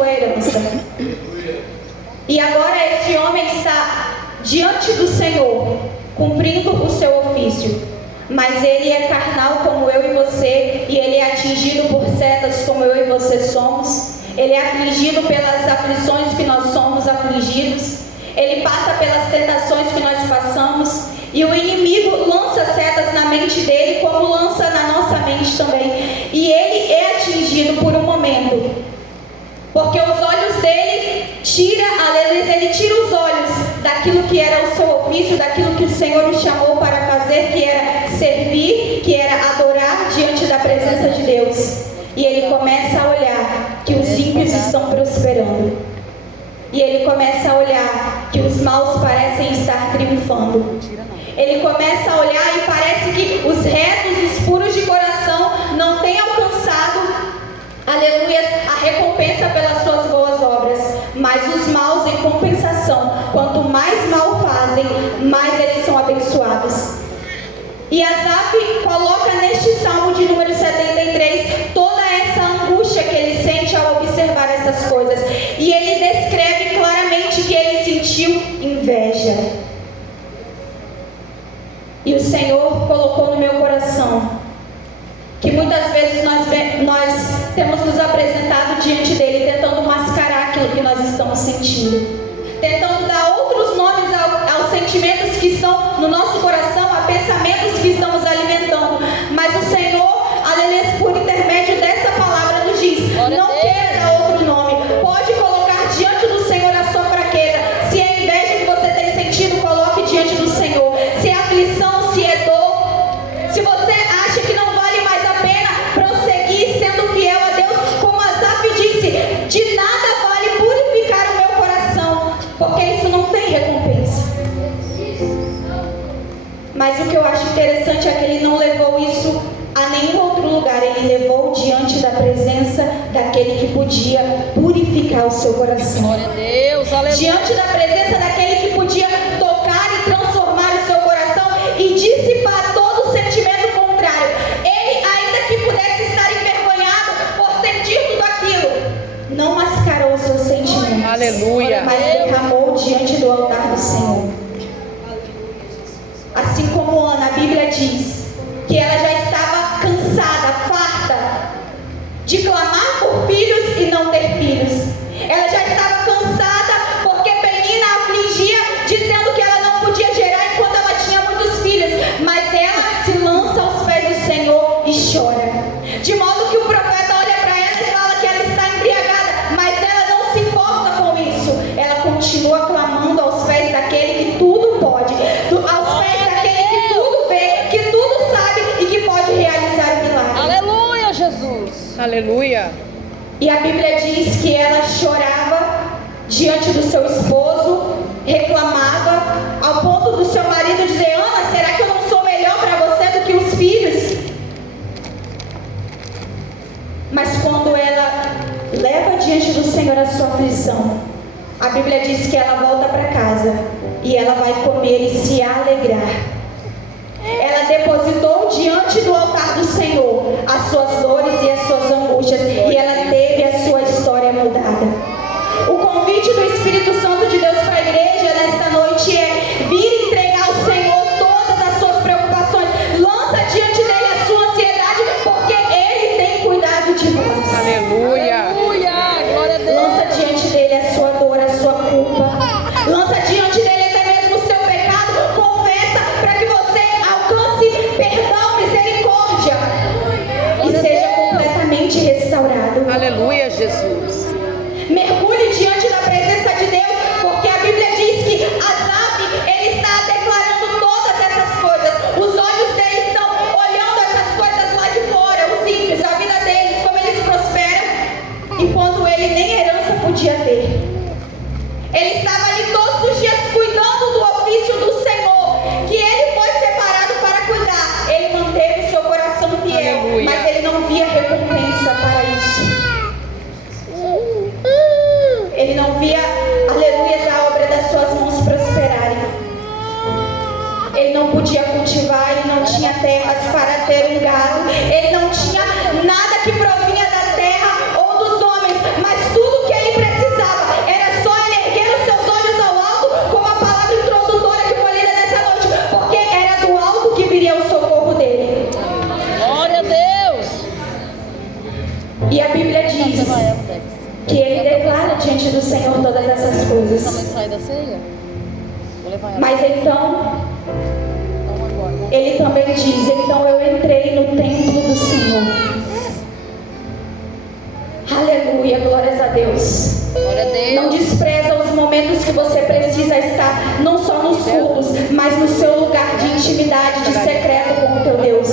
sua herança. E agora esse homem está diante do Senhor, cumprindo o seu ofício. Mas ele é carnal como eu e você, e ele é atingido por setas como eu e você somos. Ele é afligido pelas aflições que nós somos afligidos. Ele passa pelas tentações que nós passamos. E o inimigo lança setas na mente dele, como lança na nossa mente também. E ele é atingido por um momento, porque os olhos dele ele tira os olhos daquilo que era o seu ofício, daquilo que o Senhor o chamou para fazer, que era servir, que era adorar diante da presença de Deus. E ele começa a olhar que os ímpios estão prosperando. E ele começa a olhar que os maus parecem estar triunfando. Ele começa a olhar e parece que os retos, os puros de coração não têm alcançado, aleluia, a recompensa pelas suas boas obras. Mas os maus, em compensação, quanto mais mal fazem, mais eles são abençoados. E Asaf coloca neste Salmo de número 73 toda essa angústia que ele sente ao observar essas coisas. E ele descreve claramente que ele sentiu inveja. E o Senhor colocou no meu coração que muitas vezes nós temos nos apresentado diante dele, tentando mascarar aquilo que nós estamos sentindo, tentando dar outros nomes aos sentimentos que estão no nosso coração, a pensamentos que estamos alimentando. Mas o Senhor, aleluia, por intermédio dessa palavra nos diz: não queira dar outro nome. Pode colocar diante do Senhor a sua fraqueza. Se é inveja que você tem sentido, coloque diante do Senhor. Se é aflição, se é dor, se você acha que não vale mais a pena prosseguir sendo fiel a Deus, como Asaf disse, de nada vale purificar o meu coração, porque isso não tem recompensa. Mas o que eu acho interessante é que ele não levou isso a nenhum outro lugar. Ele levou diante da presença daquele que podia purificar o seu coração. Glória a Deus, aleluia. Diante da presença daquele que podia tocar e transformar o seu coração e dissipar todo o sentimento contrário. Ele, ainda que pudesse estar envergonhado por sentir tudo aquilo, não mascarou os seus sentimentos. Aleluia. Mas derramou diante do altar do Senhor. Assim como Ana, a Bíblia diz que ela já estava cansada, farta de clamar por filhos e não ter filhos. Ela já estava cansada porque Penina a afligia, dizendo que ela não podia gerar enquanto ela tinha muitos filhos. Mas ela se lança aos pés do Senhor e chora. De modo que o profeta olha para ela e fala que ela está embriagada, mas ela não se importa com isso. Ela continua clamando aos pés daquele que tudo pode, aos pés daquele que tudo vê, que tudo sabe e que pode realizar o milagre. Aleluia, Jesus. Aleluia. E a Bíblia diz que ela chorava diante do seu esposo, reclamava, ao ponto do seu marido dizer: Ana, será que eu não sou melhor para você do que os filhos? Mas quando ela leva diante do Senhor a sua aflição, a Bíblia diz que ela volta para casa e ela vai comer e se alegrar. Ela depositou diante do altar do Senhor as suas dores e as suas angústias, e ela teve a sua história mudada. O convite do Espírito Santo de Deus para a igreja nesta noite é vir entregar ao Senhor todas as suas preocupações. Lança diante dele a sua ansiedade, porque ele tem cuidado de nós. Aleluia. Aleluia. Glória a Deus. Lança diante dele a sua dor, a sua culpa. Lança diante dele até mesmo o seu pecado. Confessa para que você alcance perdão, misericórdia e seja completamente restaurado. Aleluia, Jesus. Mergulhe diante da presença de Deus, porque a Bíblia diz que Asaf, ele está declarando todas essas coisas. Os olhos dele estão olhando essas coisas lá de fora, os ímpios, a vida deles, como eles prosperam, enquanto ele nem herança podia ter. Ele estava ali todos os dias cuidando do ofício do Senhor, que ele foi separado para cuidar. Ele manteve o seu coração fiel, Aleluia. mas ele não via recompensa para isso. Ele não via, aleluia, a obra das suas mãos prosperarem. Ele não podia cultivar, ele não tinha terras para ter um gado, ele não tinha nada que provinha da terra ou dos homens, mas tudo que ele diz que ele declara diante do Senhor todas essas coisas. Mas então, ele também diz: então eu entrei no templo do Senhor. Aleluia, glórias a Deus. Glória a Deus. Não despreza os momentos que você precisa estar, não só nos cultos, mas no seu lugar de intimidade, de secreto com o teu Deus.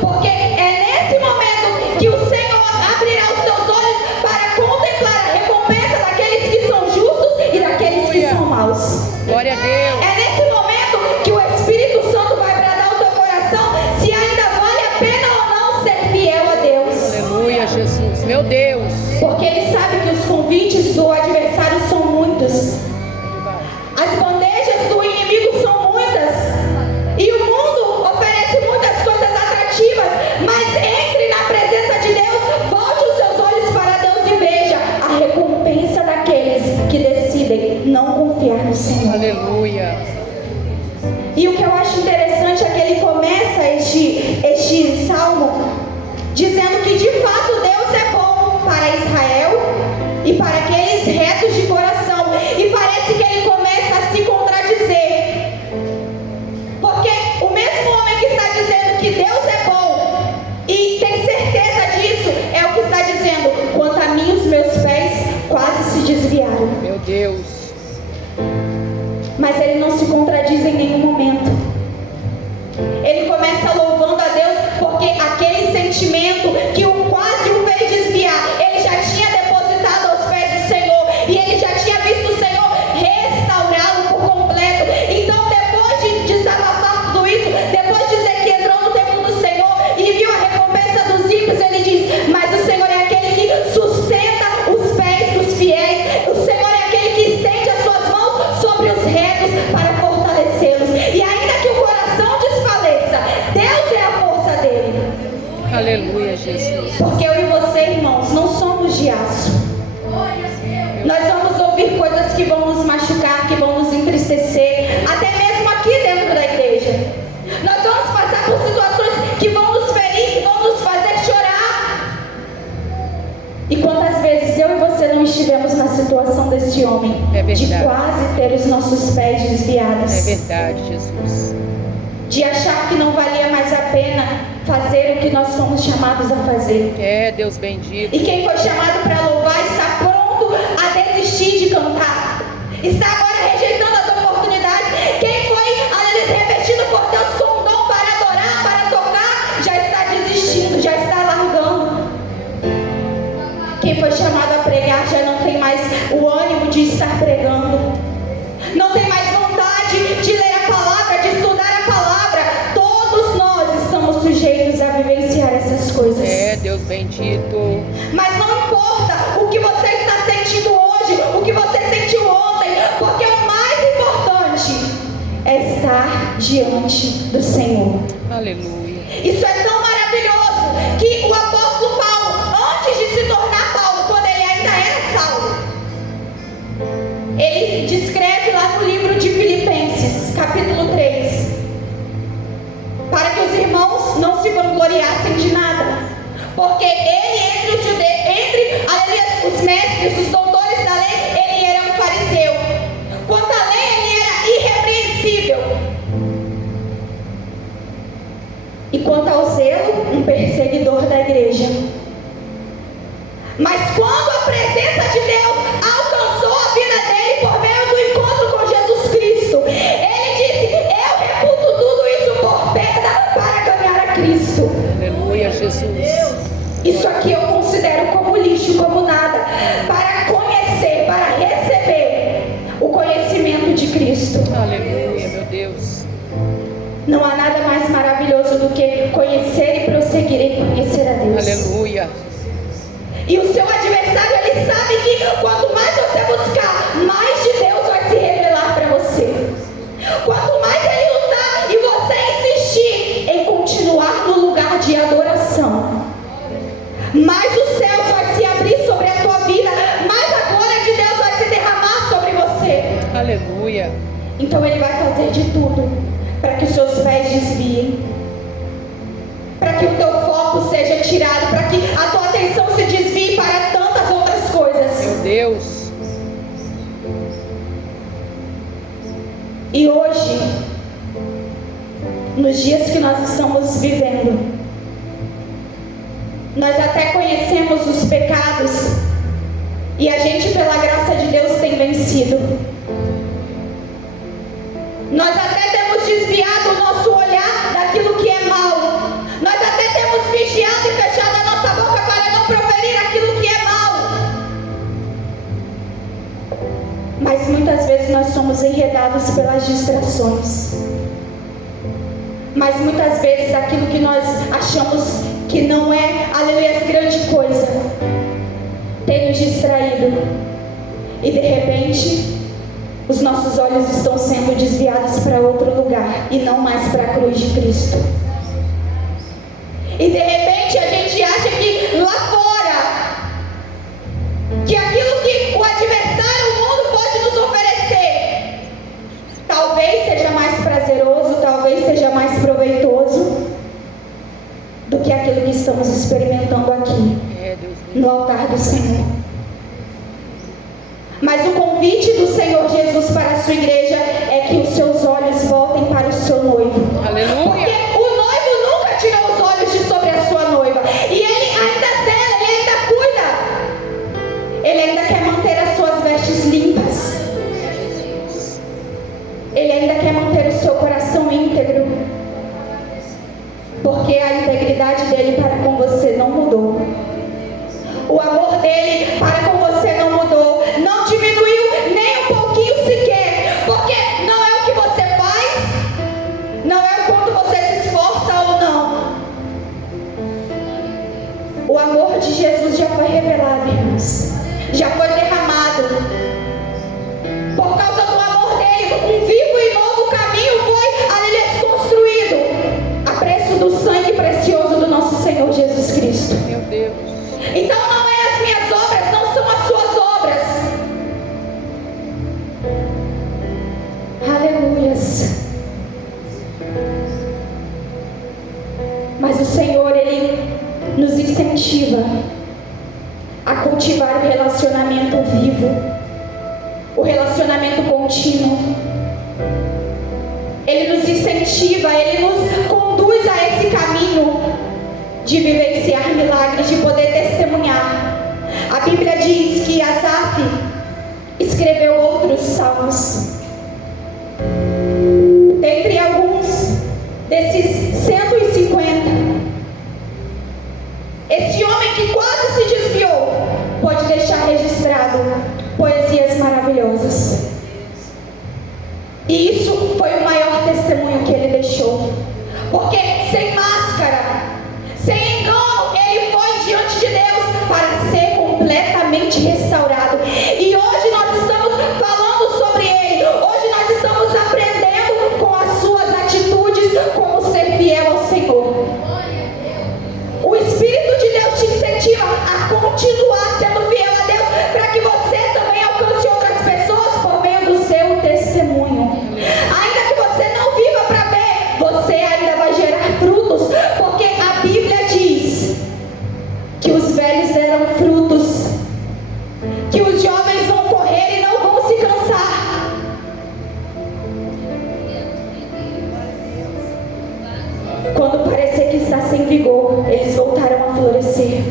Porque é nesse momento que o Senhor abrirá os teus olhos para contemplar a recompensa daqueles que são justos e daqueles que são maus. Glória a Deus. É nesse momento que o Espírito Santo vai bradar ao teu coração se ainda vale a pena ou não ser fiel a Deus. Aleluia, Jesus. Meu Deus. Porque ele sabe que os convites do adversário são muitos. As bandejas do inimigo são muitas. E o mundo oferece muitas coisas atrativas. Mas entre na presença de Deus, volte os seus olhos para Deus e veja a recompensa daqueles que decidem não confiar no Senhor. Aleluia. E o que eu acho interessante é que ele começa este salmo dizendo que de fato Deus é bom para Israel e para aqueles retos de coração. E parece que ele começa a se contradizer, porque o mesmo homem que está dizendo que Deus é bom e tem certeza disso, é o que está dizendo: quanto a mim, os meus pés quase se desviaram. Meu Deus. Mas ele não se contradiz em nenhum momento. Ele começa louvando a Deus, porque aquele sentimento que quase o fez desviar, ele já tinha depositado aos pés do Senhor, e ele já tinha visto o Senhor restaurá-lo por completo. Então, depois de desabafar tudo isso, depois de dizer que entrou no templo do Senhor e viu a recompensa dos ímpios, ele diz: mas o Senhor é aquele que sustenta os pés dos fiéis. O Senhor é aquele que estende as suas mãos sobre os retos para fortalecê-los. E ainda que o coração desfaleça, Deus é a força dele. Aleluia, Jesus. Porque eu e você, irmãos, não somos de aço. Nós vamos ouvir coisas que vão nos machucar, que vão nos entristecer, até mesmo aqui dentro da igreja. Nós vamos passar por situações que vão nos ferir, que vão nos fazer chorar. E quantas vezes eu e você não estivemos na situação desse homem, de quase ter os nossos pés desviados? É verdade, Jesus. De achar que não valia mais a pena fazer o que nós fomos chamados a fazer. É, Deus bendito. E quem foi chamado para louvar está pronto a desistir de cantar. Está agora rejeitando as oportunidades. Quem foi revestido por Deus com um dom para adorar, para tocar, já está desistindo, já está largando. Quem foi chamado a pregar já não tem mais o ânimo de estar pregando. Não tem mais vontade de ler a palavra, de estudar a palavra. Todos nós estamos sujeitos a vivenciar essas coisas. É, Deus bendito. Mas não importa o que você está sentindo hoje, o que você sentiu ontem, porque o mais importante é estar diante do Senhor. Aleluia. Isso é tão maravilhoso que o apóstolo Paulo, antes de se tornar Paulo, quando ele ainda era Saulo, ele descreve lá no livro de Filipenses, capítulo 3, para que os irmãos não se vangloriassem de nada, porque ele entre os judeus, os mestres, os doutores da lei, ele era um fariseu. Quanto à lei, ele era irrepreensível. E quanto ao zelo, um perseguidor da igreja. Mas quando a presença de Deus alcançou a vida dele por meio do encontro com Jesus Cristo, ele disse: eu reputo tudo isso por perda para ganhar a Cristo. Aleluia, Jesus. Isso aqui eu considero como lixo, como nada, para conhecer, para receber o conhecimento de Cristo. Aleluia, meu Deus. Não há nada mais maravilhoso do que conhecer e prosseguir em conhecer a Deus. Aleluia. E o seu adversário, ele sabe que quanto mais você buscar, mais de Deus vai se revelar para você. Quanto mais ele lutar e você insistir em continuar no lugar de adoração, mais o céu vai se abrir sobre a tua vida, mais a glória de Deus vai se derramar sobre você. Aleluia. Então ele vai fazer de tudo para que os seus pés desviem, para que o teu foco seja tirado, para que a tua atenção se desvie para Deus. E hoje, nos dias que nós estamos vivendo, nós até conhecemos os pecados e a gente, pela graça de Deus, tem vencido. Nós até temos desviado o nosso olhar daquilo que é mal. Nós até temos vigiado e fechado a nossa boca para não proferir aquilo que é mal. Mas muitas vezes nós somos enredados pelas distrações. Mas muitas vezes aquilo que nós achamos que não é, aleluia, grande coisa, tem nos distraído. E de repente, os nossos olhos estão sendo desviados para outro lugar e não mais para a cruz de Cristo. E de repente a gente acha que lá fora, que aquilo que o adversário, o mundo, pode nos oferecer, talvez seja mais prazeroso, talvez seja mais proveitoso do que aquilo que estamos experimentando aqui, no altar do Senhor. Mas o convite do Senhor Jesus para a sua igreja é que os seus olhos voltem para o seu noivo. Aleluia. Porque o noivo nunca tirou os olhos de sobre a sua noiva. E ele ainda zela, ele ainda cuida. Ele ainda quer manter as suas vestes limpas. Ele ainda quer manter o seu coração íntegro. Porque a integridade dele para com você não mudou. O amor dele para com você não mudou. Não diminuiu nem um pouquinho sequer. Porque não é o que você faz, não é o quanto você se esforça ou não. O amor de Jesus já foi revelado, irmãos. Já foi derramado. Por causa do amor dele, um vivo e novo caminho foi construído a preço do sangue precioso do nosso Senhor Jesus Cristo. Meu Deus. Então não é as minhas obras, não são as suas obras. Aleluias. Mas o Senhor, Ele nos incentiva a cultivar o relacionamento vivo, o relacionamento contínuo. Ele nos incentiva, Ele nos conduz a esse caminho de vivenciar milagres, de poder testemunhar. A Bíblia diz que Asaf escreveu outros salmos. Dentre alguns desses 150, esse homem que quase se desviou pode deixar registrado poesias maravilhosas. E isso foi o maior testemunho que ele deixou. Porque sem máscara, sem engano, ele foi diante de Deus para ser completamente restaurado. E hoje nós estamos falando sobre ele. Hoje nós estamos aprendendo com as suas atitudes como ser fiel ao Senhor. O Espírito de Deus te incentiva a continuar sendo fiel a Deus, para que você também alcance outras pessoas por meio do seu testemunho. Ainda que você não viva para ver, você ainda vai gerar frutos, porque a Bíblia diz que os velhos deram frutos, que os jovens vão correr e não vão se cansar. Quando parecer que está sem vigor, eles voltarão a florescer.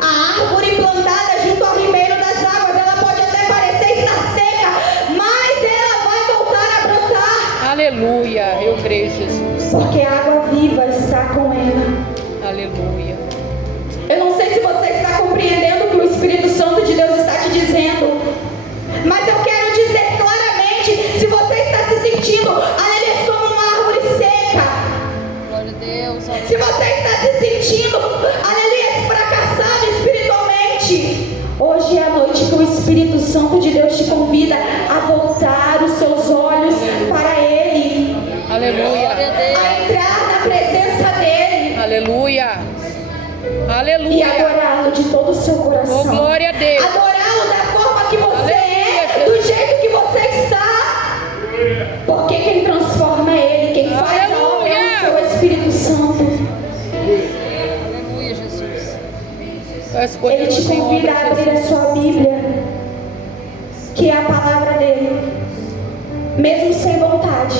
A árvore plantada junto ao ribeiro das águas, ela pode até parecer estar seca, mas ela vai voltar a brotar. Aleluia. Eu creio, Jesus. Porque a água viva está com ela. Aleluia. Eu não sei se você está compreendendo o que o Espírito Santo de Deus está te dizendo, mas eu quero dizer claramente, se você está se sentindo, aleluia, como uma árvore seca, Glória a Deus. se você está se sentindo, aleluia, fracassado espiritualmente, hoje é a noite que o Espírito Santo de Deus te convida a voltar os seus olhos para Ele, Aleluia. a entrar na presença dEle. Aleluia. E Aleluia. adorá-lo de todo o seu coração. Oh, glória a Deus. Adorá-lo da forma que você Aleluia, é, do jeito que você está. Porque quem transforma é Ele, quem faz a obra é o seu Espírito Santo. Aleluia, Jesus. És Ele poderoso te em convida a obras, abrir a Jesus. sua Bíblia, que é a palavra dele, mesmo sem vontade,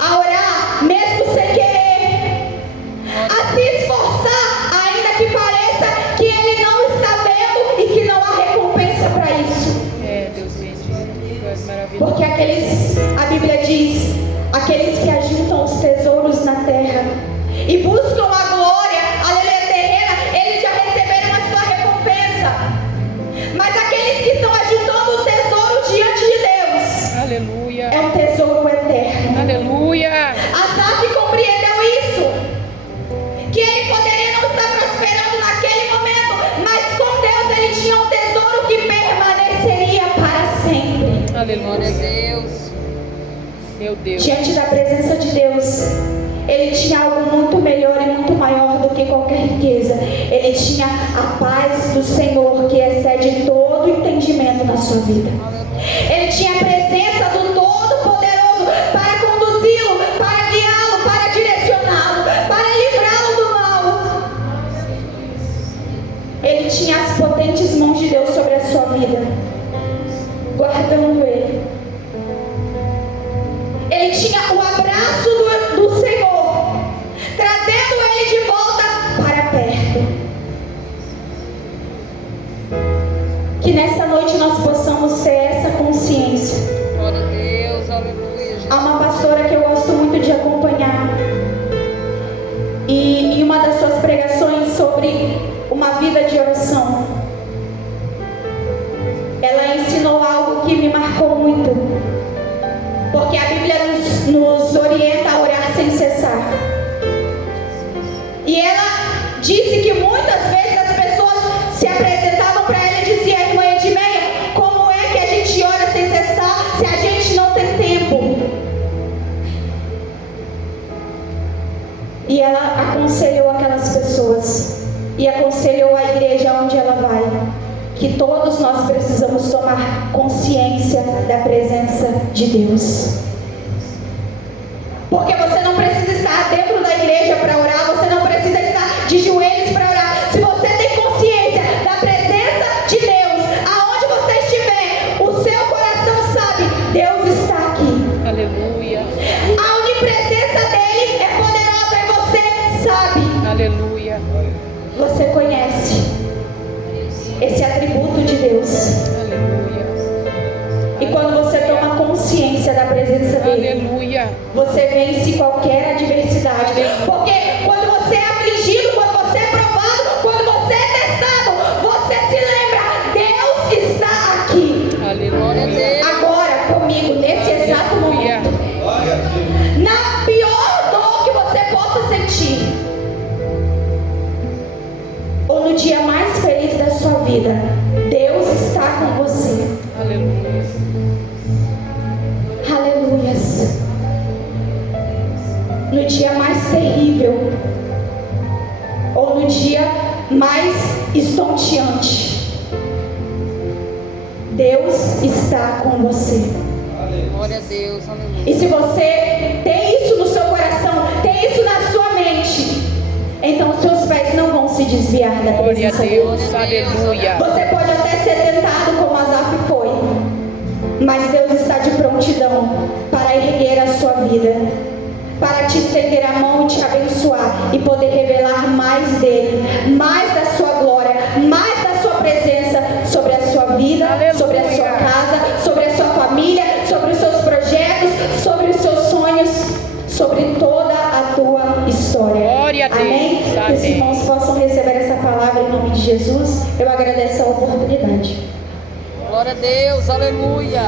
a orar, mesmo sem querer, a se esforçar, ainda que pareça que ele não está vendo e que não há recompensa para isso. É, Deus bendito. Tu és maravilhoso. Porque a Bíblia diz, aqueles que ajuntam os tesouros na terra e buscam a glória, aleluia, terrena, eles já receberam a sua recompensa. Mas aqueles que estão ajuntando o tesouro diante de Deus, Aleluia. é um tesouro eterno. Aleluia. Asaf compreendeu isso, que ele poderia não estar prosperando naquele momento, mas com Deus ele tinha um tesouro que permaneceria para sempre. Glória a Aleluia. Deus. Meu Deus. Diante da presença de Deus, ele tinha algo muito melhor e muito maior do que qualquer riqueza. Ele tinha a paz do Senhor, que excede todo entendimento na sua vida. Ele tinha a presença do Todo-Poderoso para conduzi-lo, para guiá-lo, para direcioná-lo, para livrá-lo do mal. Ele tinha as potentes mãos de Deus sobre a sua vida, guardando ele. Ele tinha o abraço do Senhor, trazendo ele de volta para perto. Que nessa noite nós possamos ter essa consciência. Glória a Deus. Aleluia. Há uma pastora que eu gosto muito de acompanhar, e em uma das suas pregações sobre uma vida de oração, ela ensinou algo que me marcou muito. Porque a Bíblia nos orienta a orar sem cessar. E ela disse que muitas vezes as pessoas se apresentavam para ela e diziam: irmã Edmeia, como é que a gente ora sem cessar se a gente não tem tempo? E ela aconselhou aquelas pessoas e aconselhou a igreja onde ela vai, que todos nós precisamos tomar consciência da presença de Deus. Porque você não precisa estar dentro da igreja para orar, você não precisa estar de joelhos para orar. Se você tem consciência da presença de Deus, aonde você estiver, o seu coração sabe, Deus está aqui. Aleluia. A onipresença dele é poderosa e você sabe. Aleluia. Você conhece esse atributo de Deus. Aleluia. E quando você toma consciência da presença dele, Aleluia. você vence qualquer adversidade. Porque quando você é afligido, quando você é provado, quando você é testado, você se lembra, Deus está aqui. Aleluia. Agora comigo, nesse exato momento. Na pior dor que você possa sentir, ou no dia mais feliz da sua vida, Deus está com você. Aleluia. Aleluias. No dia mais terrível, ou no dia mais estonteante, Deus está com você. Glória a Deus. Aleluia. E se você tem isso no seu coração, tem isso na sua mente, então os seus pés não vão se desviar da Glória a presença de Deus. Deus. Aleluia. Você pode até ser tentado como Asaf foi, mas Deus está de prontidão para erguer a sua vida, para te estender a mão e te abençoar e poder revelar mais dele, mais da sua glória, mais da sua presença sobre a sua vida, Aleluia. sobre a sua casa, sobre a sua família, sobre os seus projetos, sobre os seus sonhos, sobre toda a tua história. Glória a Deus. Amém? Que os Amém. irmãos possam receber essa palavra em nome de Jesus. Eu agradeço a oportunidade. Glória a Deus. Aleluia.